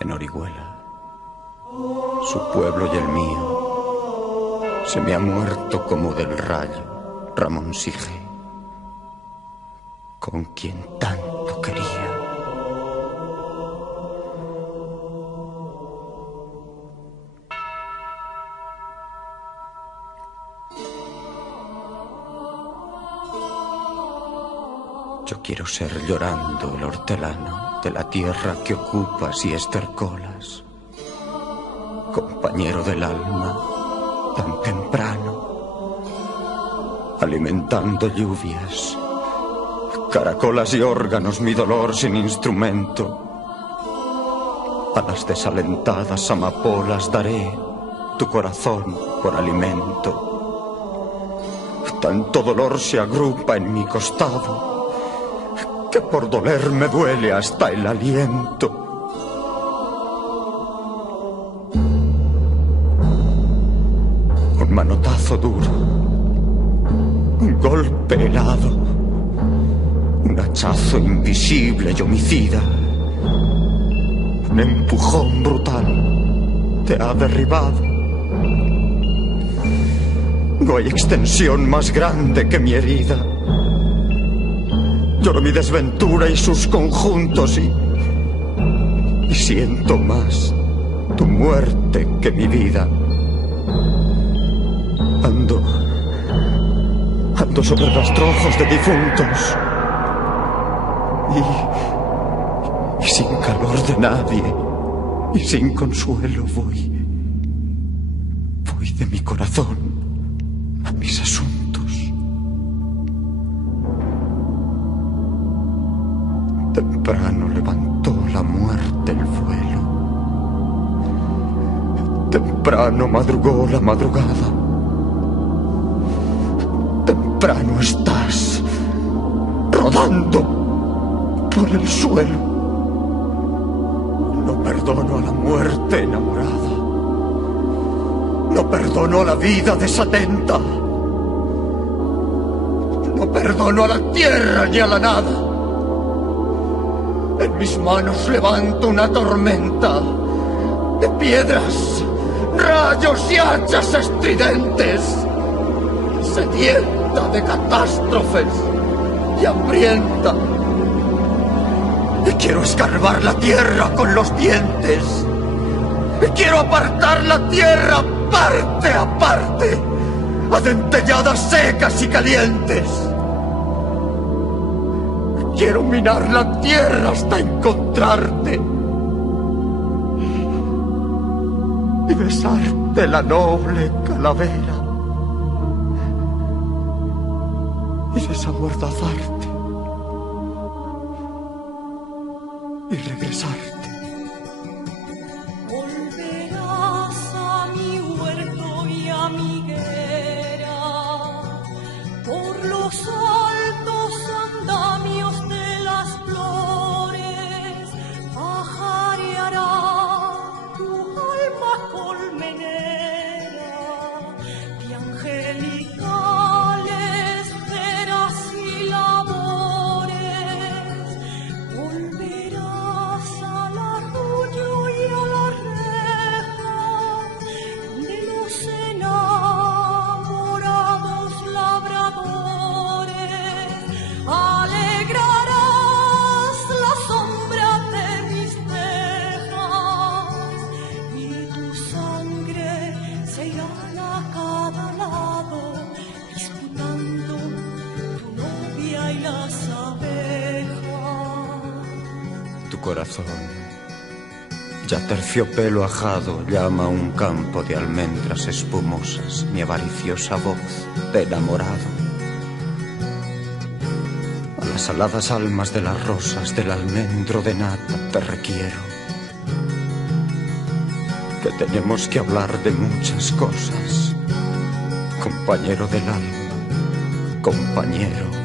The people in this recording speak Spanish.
en Orihuela. Su pueblo y el mío se me ha muerto como del rayo Ramón Sige, con quien tanto quería. Yo quiero ser llorando el hortelano de la tierra que ocupas y estercolas, compañero del alma tan temprano, alimentando lluvias, caracolas y órganos, mi dolor sin instrumento. A las desalentadas amapolas daré tu corazón por alimento. Tanto dolor se agrupa en mi costado que por doler me duele hasta el aliento. Un manotazo duro, un golpe helado, un hachazo invisible y homicida, un empujón brutal te ha derribado. No hay extensión más grande que mi herida. Lloro mi desventura y sus conjuntos y siento más tu muerte que mi vida. Ando sobre rastrojos de difuntos y sin calor de nadie y sin consuelo voy de mi corazón a mis asuntos. Temprano levantó la muerte el vuelo. Temprano madrugó la madrugada. Temprano estás rodando por el suelo. No perdono a la muerte enamorada. No perdono a la vida desatenta. No perdono a la tierra ni a la nada. En mis manos levanto una tormenta de piedras, rayos y hachas estridentes, sedienta de catástrofes y hambrienta. Y quiero escarbar la tierra con los dientes. Y quiero apartar la tierra parte a parte, a dentelladas secas y calientes. Quiero minar la tierra hasta encontrarte y besarte la noble calavera y desamordazarte y regresarte. Volverás a mi huerto y a mi higuera, por los altos andamios de las flores, pajareará tu alma colmenera de angelicales peras y labores. Volverás al arroyo y a la reja de los enamorados labradores. Alegrarás la sombra de mis tejas y tu sangre se irán a cada lado disputando tu novia y las abejas. Tu corazón, ya terciopelo ajado, llama a un campo de almendras espumosas mi avariciosa voz de enamorado. A las aladas almas de las rosas del almendro de nata te requiero, que tenemos que hablar de muchas cosas, compañero del alma, compañero.